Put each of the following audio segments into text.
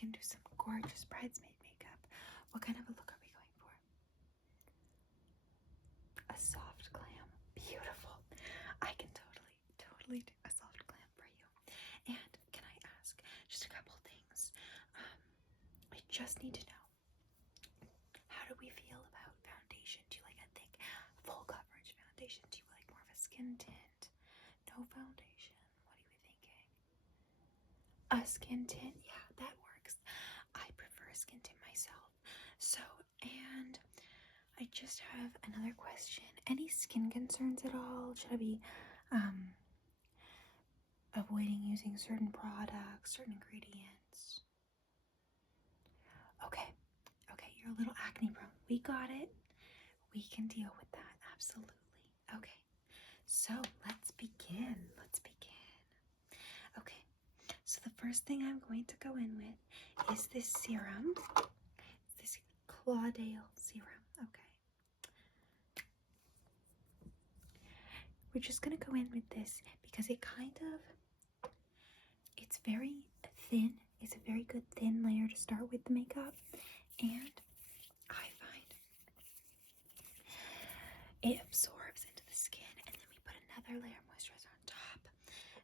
can do some gorgeous bridesmaid makeup. What kind of a look are we going for? A soft glam. Beautiful. I can totally do a soft glam for you. And can I ask just a couple things? I just need to know, how do we feel about foundation? Do you like a thick, full coverage foundation? Do you like more of a skin tint? No foundation? What are you thinking? A skin tint? Yeah, that works. I prefer a skin tint myself. So, and I just have another question. Any skin concerns at all? Should I be avoiding using certain products, certain ingredients? Okay, you're a little acne prone. We got it. We can deal with that, absolutely. Okay, so let's begin. Okay, so the first thing I'm going to go in with is this serum, this Claudale serum, okay? We're just gonna go in with this because it's very thin. It's a very good thin layer to start with the makeup, and I find it absorbs into the skin, and then we put another layer of moisturizer on top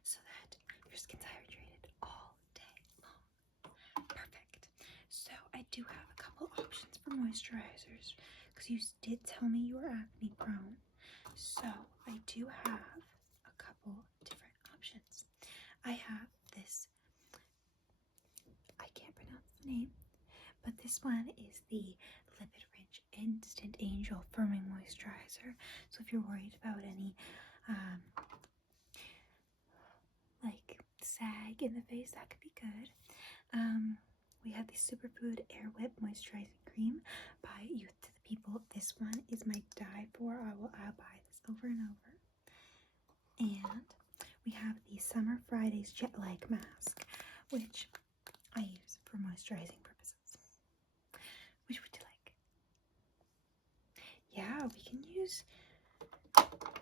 so that your skin's hydrated all day long. Perfect. So I do have a couple options for moisturizers because you did tell me you were acne prone. So I do have a couple different options. I have this, I can't pronounce the name, but this one is the Lipid Rich Instant Angel Firming Moisturizer. So if you're worried about any like sag in the face, that could be good. We have the Superfood Air Whip Moisturizing Cream by Youth to the People. This one is my die for. I'll buy this over and over. And we have the Summer Fridays Jet Lag Mask, which I use for moisturizing purposes. Which would you like? Yeah,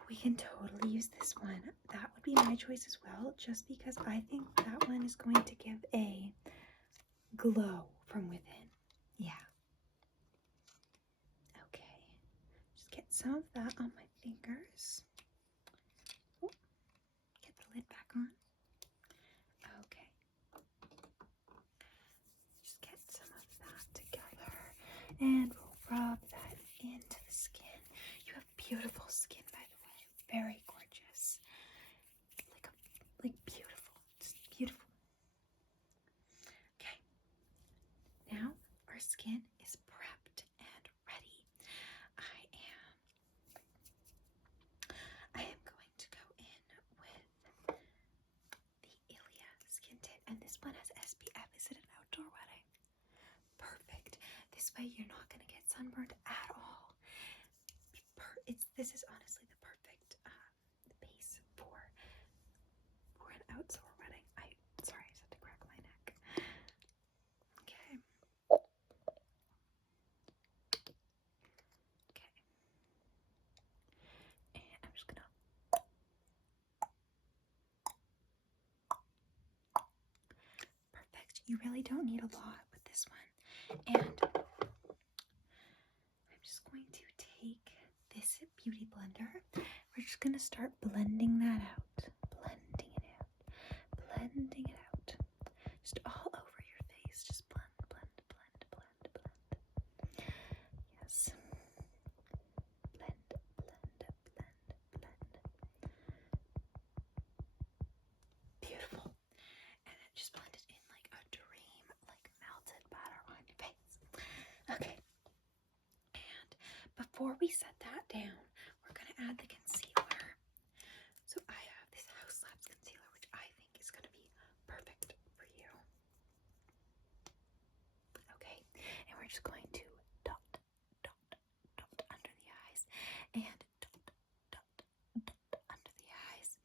we can totally use this one. That would be my choice as well, just because I think that one is going to give a glow from within. Yeah. Okay. Just get some of that on my fingers. Oh, get the lid back on. Okay. Just get some of that together and we'll rub that into the skin. You have beautiful skin, by the way. Very gorgeous. Like beautiful. Just beautiful. Okay. Now our skin is prepped and ready. I am going to go in with the Ilia Skin Tint, and this one has SPF. Is it an outdoor wedding? Perfect. This way you're not going to get sunburned at all. This is honestly the perfect base for an outdoor wedding. Sorry, I just had to crack my neck. Okay. And I'm just gonna perfect. You really don't need a lot with this one. And I'm just going to take this beauty blender. We're just gonna start blending that out. Blending it out. Just all over your face. Just blend. Yes. Blend. Beautiful. And then just blend it in like a dream, like melted butter on your face. Okay. And before we set that down, we're gonna add the concealer. So I have this House Labs concealer, which I think is gonna be perfect for you. Okay, and we're just going to dot under the eyes, and dot under the eyes,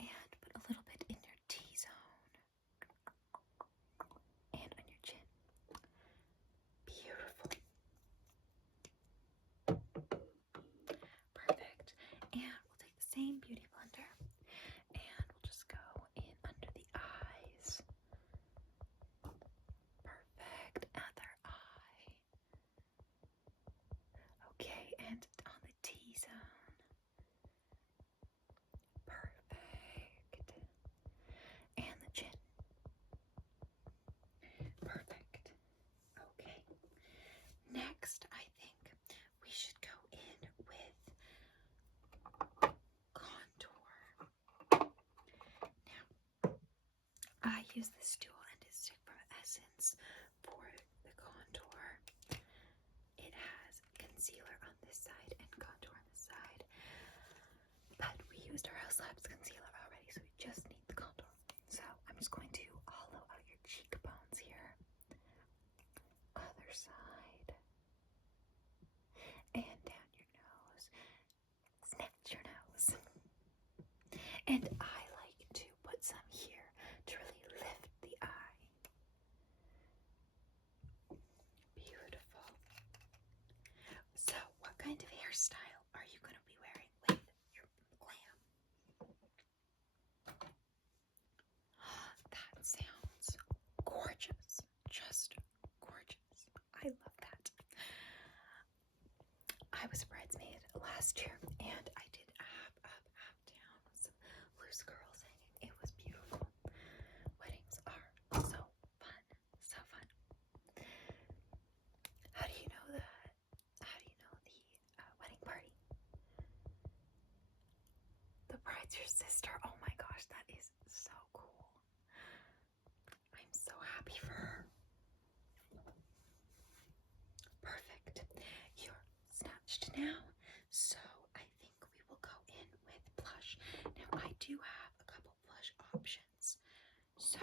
and put a little bit in your T-zone, and on your chin. Beautiful. Perfect. And we'll take the same beauty blender, and we'll just go in under the eyes. Perfect. I use this dual-ended stick from Essence for the contour. It has concealer on this side and contour on this side, but we used our House Labs concealer already, so we just need the contour. So I'm just going to hollow out your cheekbones here. Other side. And down your nose. Snatch your nose. And I like to put some here to really lift the eye. Beautiful. So, what kind of hairstyle are you going to be wearing with your glam? That sounds gorgeous. Just gorgeous. I love that. I was a bridesmaid last year, and I did half up, half down with some loose curls hanging. It was beautiful. Weddings are so fun, so fun. How do you know the wedding party? The bride's your sister. Oh my gosh, that is so cool. I'm so happy for her. Perfect. You're snatched now, so I think we will go in with blush. Now, I do have a couple blush options. So,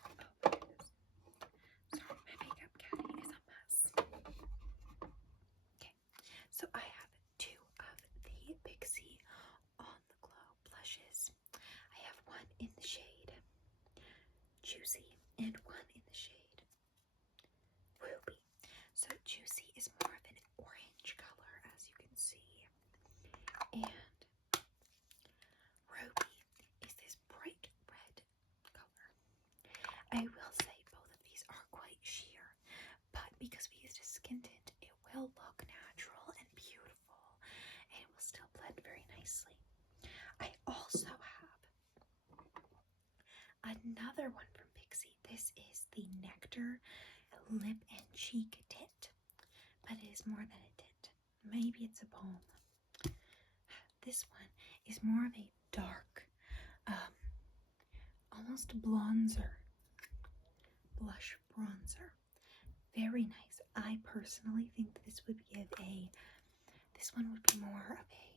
oh my goodness. Sorry, my makeup caddy is a mess. Okay, so I have two of the Pixie On the Glow blushes. I have one in the shade Juicy and one in the shade Ruby. So Juicy is more of an orange color, as you can see, and Ruby is this bright red color. I will say both of these are quite sheer, but because we used a skin tint, it will look natural and beautiful, and it will still blend very nicely. I also have another one from Pixie. This is the Nectar Lip and Cheek Tint, but it is more than a tint. Maybe it's a balm. This one is more of a dark, almost bronzer, blush bronzer. Very nice. I personally think this would give this one would be more of a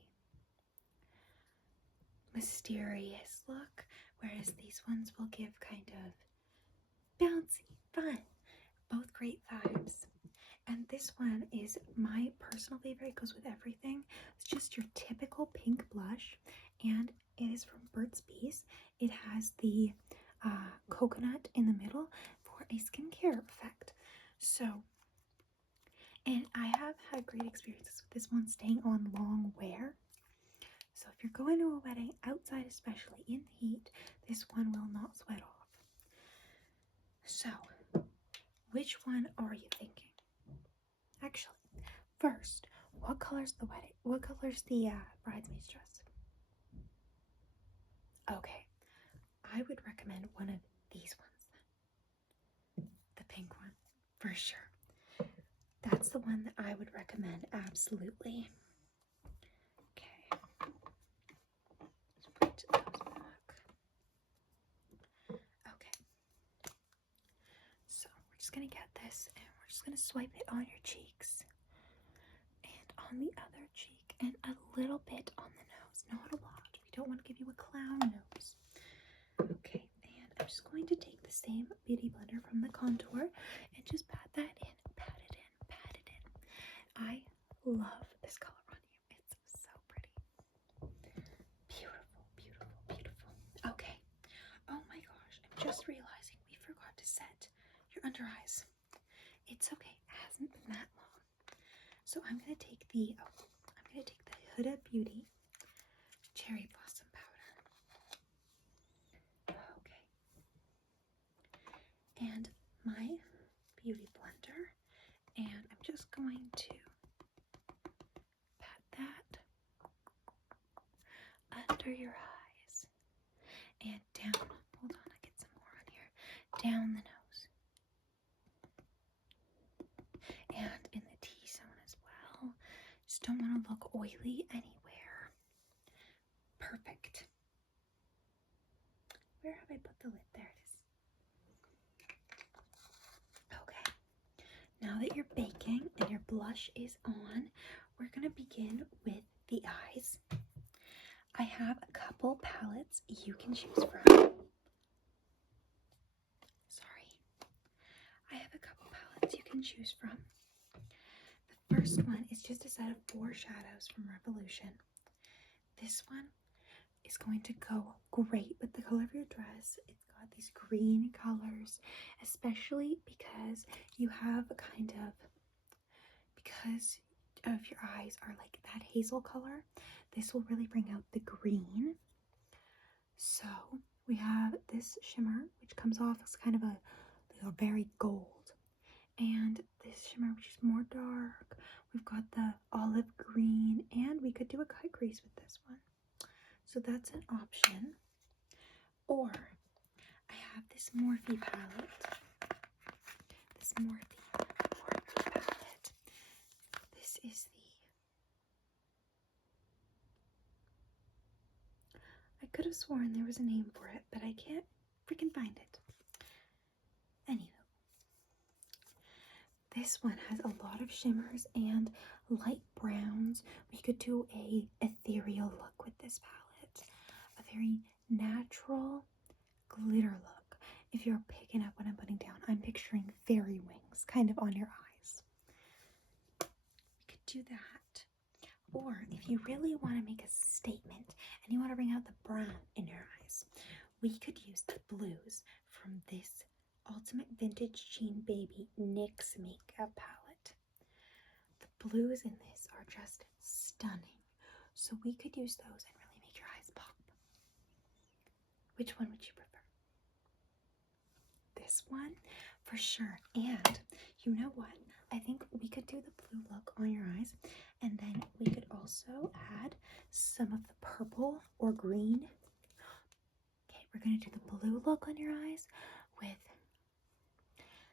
mysterious look, whereas these ones will give kind of bouncy, fun, both great vibes. And this one is my personal favorite. It goes with everything. It's just your typical pink blush, and it is from Burt's Bees. It has the coconut in the middle for a skincare effect. So, and I have had great experiences with this one staying on long wear. So if you're going to a wedding outside, especially in the heat, this one will not sweat off. So, which one are you thinking? Actually, first, what color's the wedding? What color's the bridesmaid's dress? Okay, I would recommend one of these ones. The pink one, for sure. That's the one that I would recommend, absolutely. Okay. Let's put those back. Okay. So we're just gonna get this and we're just gonna swipe it on your cheeks and on the other cheek and a little bit on the nose, not a lot. We don't want to give you a clown nose. Okay, and I'm just going to take the same beauty blender from the contour and just pat that in, pat it in, pat it in. I love this color on you. It's so pretty. Beautiful, beautiful, beautiful. Okay. Oh my gosh, I'm just realizing we forgot to set your under eyes. It's okay, it hasn't been that long. So I'm gonna take the Huda Beauty Cherry Blossom Powder. Okay. And my beauty blender, and I'm just going to pat that under your eyes and down. Hold on, I get some more on here. Down the nose. And in the T-zone as well. Just don't want to look oily anywhere. blush is on, we're going to begin with the eyes. I have a couple palettes you can choose from. Sorry. I have a couple palettes you can choose from. The first one is just a set of 4 shadows from Revolution. This one is going to go great with the color of your dress. It's got these green colors, especially because you have a kind of, because of your eyes are like that hazel color, this will really bring out the green. So we have this shimmer, which comes off as kind of a very gold, and this shimmer, which is more dark. We've got the olive green, and we could do a cut crease with this one. So that's an option. Or I have this Morphe palette. This Morphe palette. This is I could have sworn there was a name for it, but I can't freaking find it. Anywho, this one has a lot of shimmers and light browns. We could do a ethereal look with this palette. A very natural glitter look. If you're picking up what I'm putting down, I'm picturing fairy wings kind of on your eyes. We could do that. Or if you really want to make a statement and you want to bring out the brown in your eyes, we could use the blues from this Ultimate Vintage Jean Baby NYX makeup palette. The blues in this are just stunning. So we could use those and really make your eyes pop. Which one would you prefer? This one? For sure. And you know what? I think we could do the blue look on your eyes, and then we could also add some of the purple or green. Okay, we're going to do the blue look on your eyes with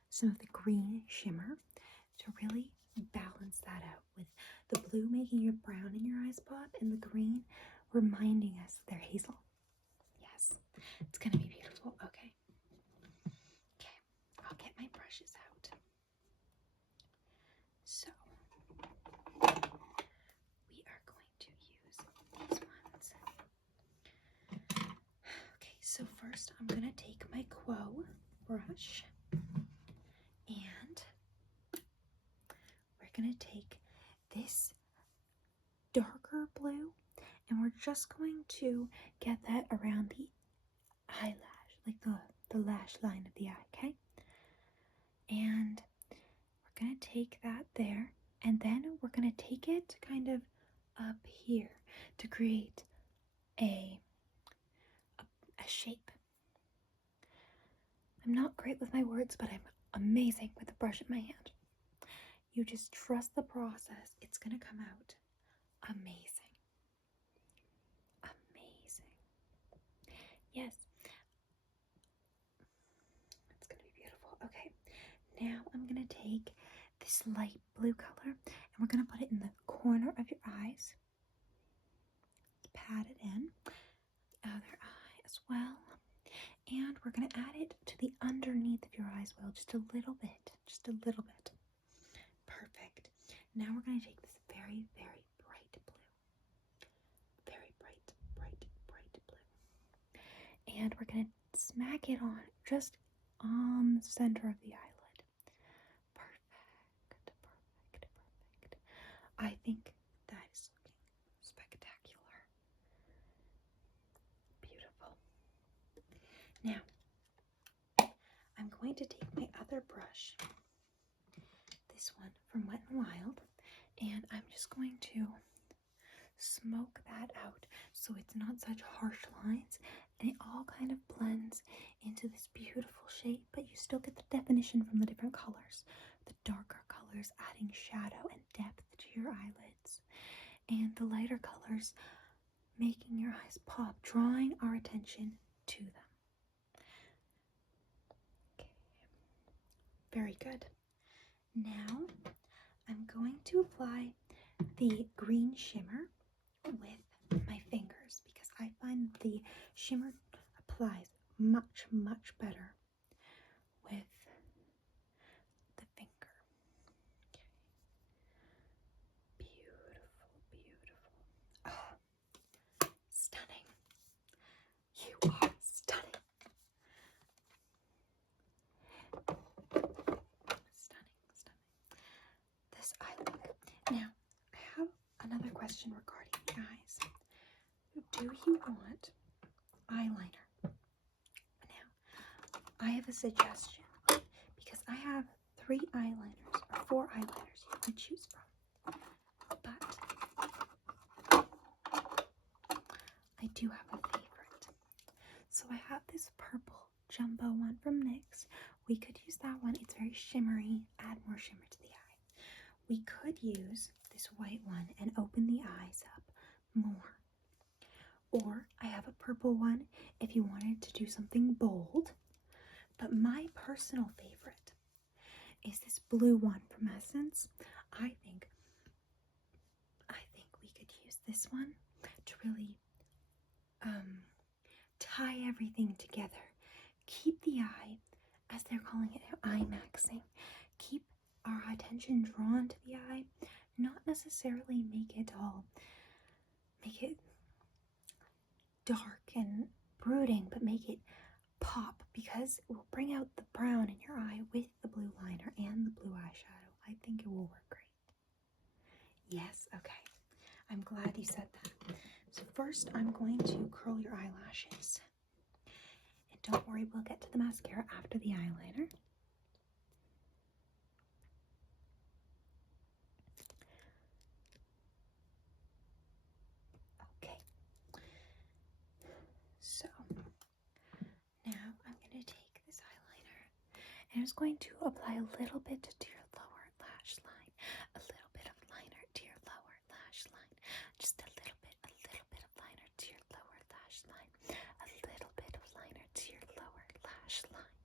some of the green shimmer to really balance that out, with the blue making your brown in your eyes pop and the green reminding us they're hazel. Yes, it's going to be beautiful. Okay, I'll get my brushes out. So we are going to use these ones. Okay, so first I'm going to take my Quo brush, and we're going to take this darker blue, and we're just going to get that around the eyelash, like the lash line of the eye, okay? And we're going to take that there, and then we're going to take it kind of up here to create a shape. I'm not great with my words, but I'm amazing with a brush in my hand. You just trust the process. It's going to come out amazing. Amazing. Yes. It's going to be beautiful. Okay. Now I'm going to take this light blue color, and we're going to put it in the corner of your eyes. Pat it in. Other eye as well. And we're going to add it to the underneath of your eyes, well, just a little bit. Just a little bit. Perfect. Now we're going to take this very, very bright blue. Very bright, bright, bright blue. And we're going to smack it on just on the center of the eyelid. Perfect, perfect, perfect. I think that is looking spectacular. Beautiful. Now, I'm going to take my other brush, this one from Wet n Wild, and I'm just going to smoke that out so it's not such harsh lines, and it all kind of blends into this beautiful shape, but you still get the definition from the different colors. The darker colors adding shadow and depth to your eyelids, and the lighter colors making your eyes pop, drawing our attention to them. Okay. Very good. Now I'm going to apply the green shimmer with my fingers, because I find the shimmer applies much, much better with the finger. Okay. do you want eyeliner? Now, I have a suggestion because I have 3 eyeliners or 4 eyeliners you could choose from. But I do have a favorite. So I have this purple jumbo one from NYX. We could use that one. It's very shimmery, add more shimmer to the eye. We could use this white one and open the eyes up more. Or I have a purple one if you wanted to do something bold. But my personal favorite is this blue one from Essence. I think we could use this one to really tie everything together. Keep the eye, as they're calling it, IMAXing. Keep our attention drawn to the eye, not necessarily make it dark and brooding, but make it pop, because it will bring out the brown in your eye with the blue liner and the blue eyeshadow. I think it will work great. Yes, okay. I'm glad you said that. So first I'm going to curl your eyelashes. And don't worry, we'll get to the mascara after the eyeliner. Okay. So now I'm going to take this eyeliner and I'm just going to apply a little bit to your lower lash line, a little bit of liner to your lower lash line, just a little bit of liner to your lower lash line, a little bit of liner to your lower lash line.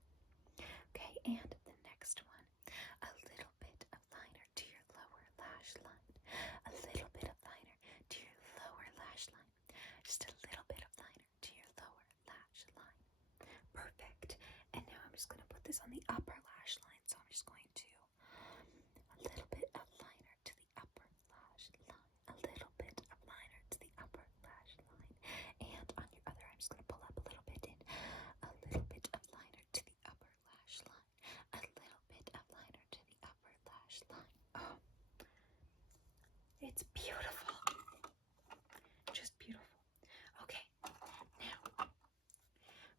Okay, and the next one, a little bit of liner to your lower lash line, a little bit of liner to your lower lash line, just a little bit of liner to your lower lash line. Perfect. And now I'm just going to put this on the upper lash line. So I'm just going to a little bit of liner to the upper lash line, a little bit of liner to the upper lash line, and on your other, I'm just going to pull up a little bit in, a little bit of liner to the upper lash line, a little bit of liner to the upper lash line. Oh, it's beautiful. Just beautiful. Okay, now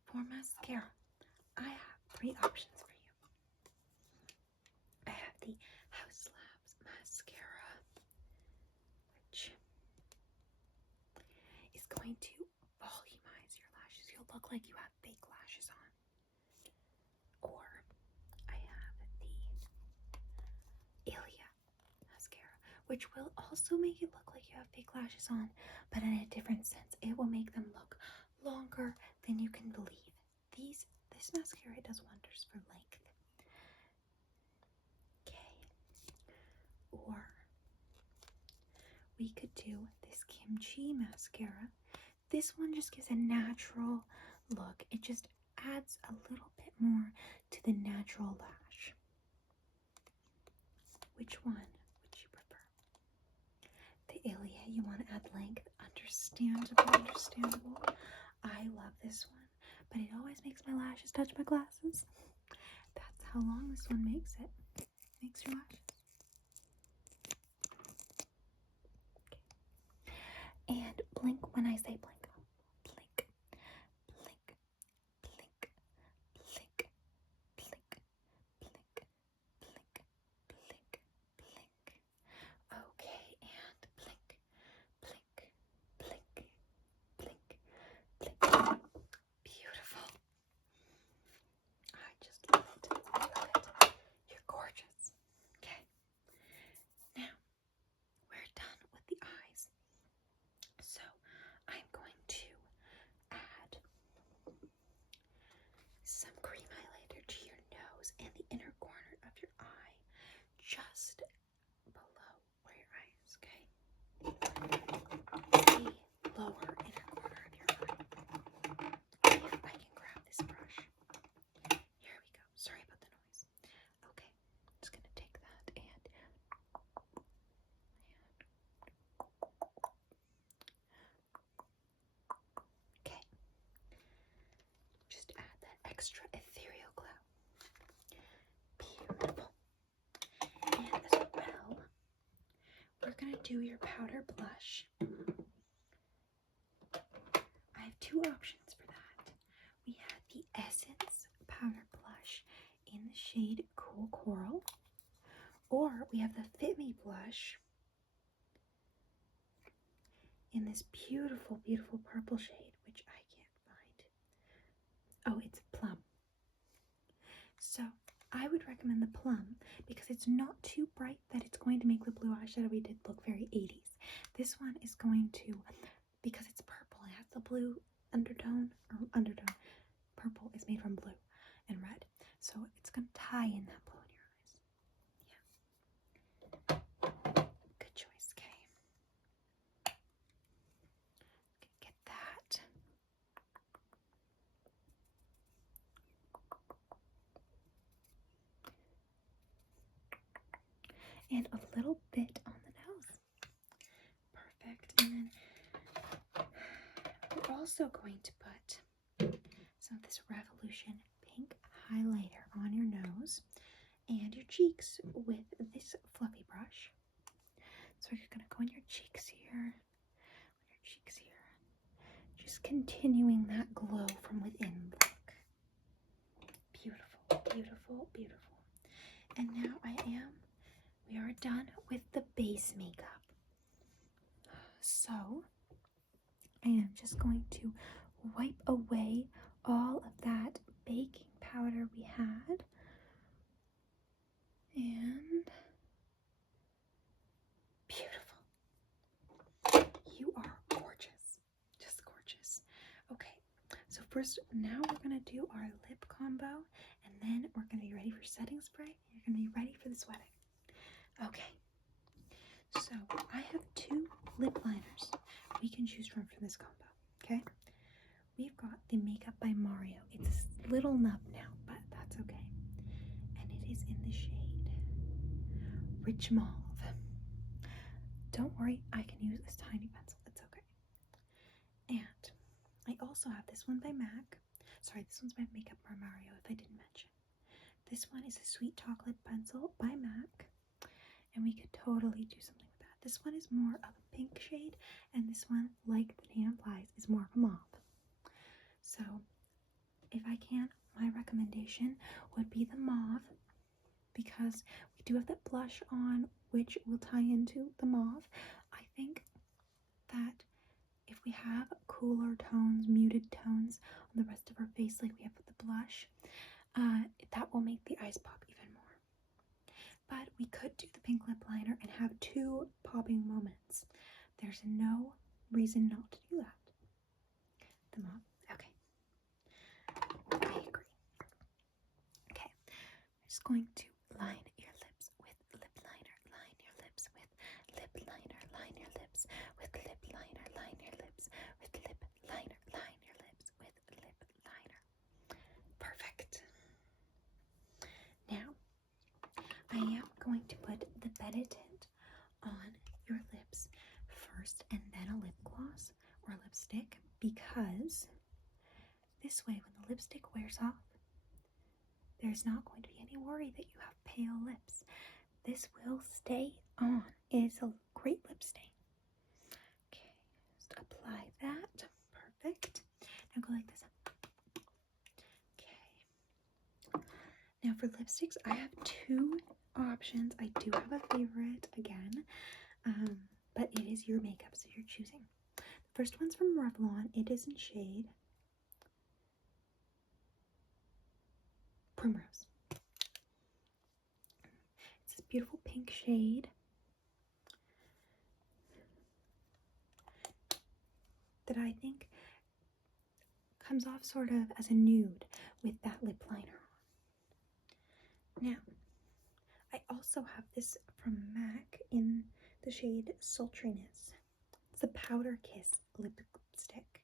for mascara, I have 3 options for you. I have the Haus Labs mascara, which is going to volumize your lashes. You'll look like you have fake lashes on. Or I have the Ilia mascara, which will also make it look like you have fake lashes on, but in a different sense. It will make them look longer than you can believe. This mascara does wonders for length. Okay. Or we could do this Kimchi mascara. This one just gives a natural look. It just adds a little bit more to the natural lash. Which one would you prefer? The Ilia, you want to add length? Understandable. I love this one, but it always makes my lashes touch my glasses. That's how long this one makes it. Makes your lashes. Okay. And blink when I say blink. Blink, blink, blink, blink, blink, blink, blink, blink, blink. Okay, and blink, blink, blink, blink, blink. Beautiful. I just love it. I love it. You're gorgeous. Okay. Now, we're done with the eyes. So, I'm going to add some cream highlighter to your nose and the inner corner of your eye, just below where your eye is, okay? The lower inner corner of your eye. If I can grab this brush. Here we go. Sorry about the noise. Okay, I'm just gonna take that and okay. Just add that extra ethereal glow. Beautiful. And as well, we're gonna do your powder blush. two options for that. We had the Essence Powder Blush in the shade Cool Coral, or we have the Fit Me Blush in this beautiful, beautiful purple shade, which I can't find. Oh, it's Plum. So I would recommend the Plum because it's not too bright that it's going to make the blue eyeshadow we did look very 80s. This one is going to, because it's purple, it has the blue undertone, purple is made from blue and red, so it's going to tie in that blue in your eyes. Yeah. Good choice, Kay. Get that. And a little bit on the nose. Perfect. And then we're also going to put some of this Revolution pink highlighter on your nose and your cheeks with this fluffy brush. So you're going to go on your cheeks here, just continuing that glow from within. Look. Beautiful, beautiful, beautiful. And now we are done with the base makeup. So I am just going to wipe away all of that baking powder we had. And beautiful. You are gorgeous. Just gorgeous. Okay, so first, now we're going to do our lip combo, and then we're going to be ready for setting spray. You're going to be ready for the sweating. Okay, so I have two lip liners we can choose from this combo, okay? We've got the Makeup by Mario. It's a little nub now, but that's okay. And it is in the shade Rich Mauve. Don't worry, I can use this tiny pencil. It's okay. And I also have this one by MAC. Sorry, this one's by Makeup by Mario, if I didn't mention. This one is a Sweet Chocolate Pencil by MAC. And we could totally do something with that. This one is more of a pink shade, and this one, like the name implies, is more of a mauve. So, if I can, my recommendation would be the mauve, because we do have that blush on, which will tie into the mauve. I think that if we have cooler tones, muted tones on the rest of our face, like we have with the blush, that will make the eyes pop even more. But we could do the pink lip liner and have two popping moments. There's no reason not to do that. The mauve. Okay. I agree. Okay. I'm just going to line your lips with lip liner. Line your lips with lip liner. Line your lips with lip liner. Line your lips with lip liner. Line your lips with lip liner. Perfect. Now, I am going to put the Benetint on your lips first and then a lip gloss or lipstick, because this way when the lipstick wears off, there's not going to be any worry that you have pale lips. This will stay on. It is a great lip stain. Okay, just apply that. Perfect. Now go like this. Okay. Now for lipsticks, I have two options. I do have a favorite again, but it is your makeup, so you're choosing. The first one's from Revlon. It is in shade Primrose. It's this beautiful pink shade. That I think comes off sort of as a nude with that lip liner on. Now, I also have this from MAC in the shade Sultriness. It's the Powder Kiss lipstick.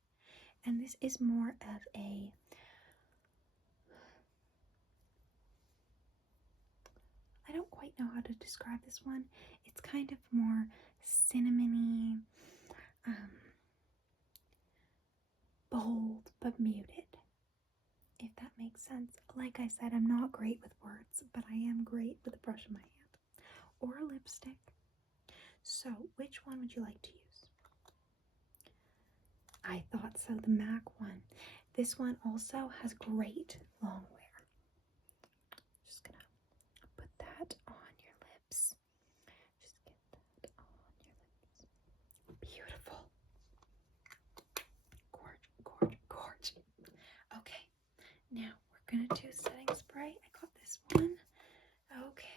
And this is more of a I don't quite know how to describe this one. It's kind of more cinnamony, bold but muted, if that makes sense. Like I said, I'm not great with words, but I am great with a brush in my hand or a lipstick. So which one would you like to use? I thought so, the MAC one. This one also has great long wear. Just gonna put that on your lips. Just get that on your lips. Beautiful. Gorge. Okay, now we're gonna do setting spray. I got this one. Okay.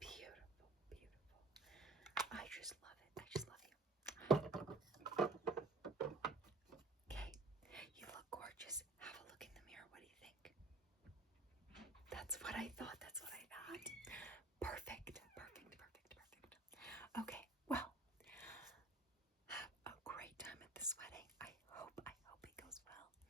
Beautiful. I just love it. I just love you. Okay, you look gorgeous. Have a look in the mirror. What do you think? That's what I thought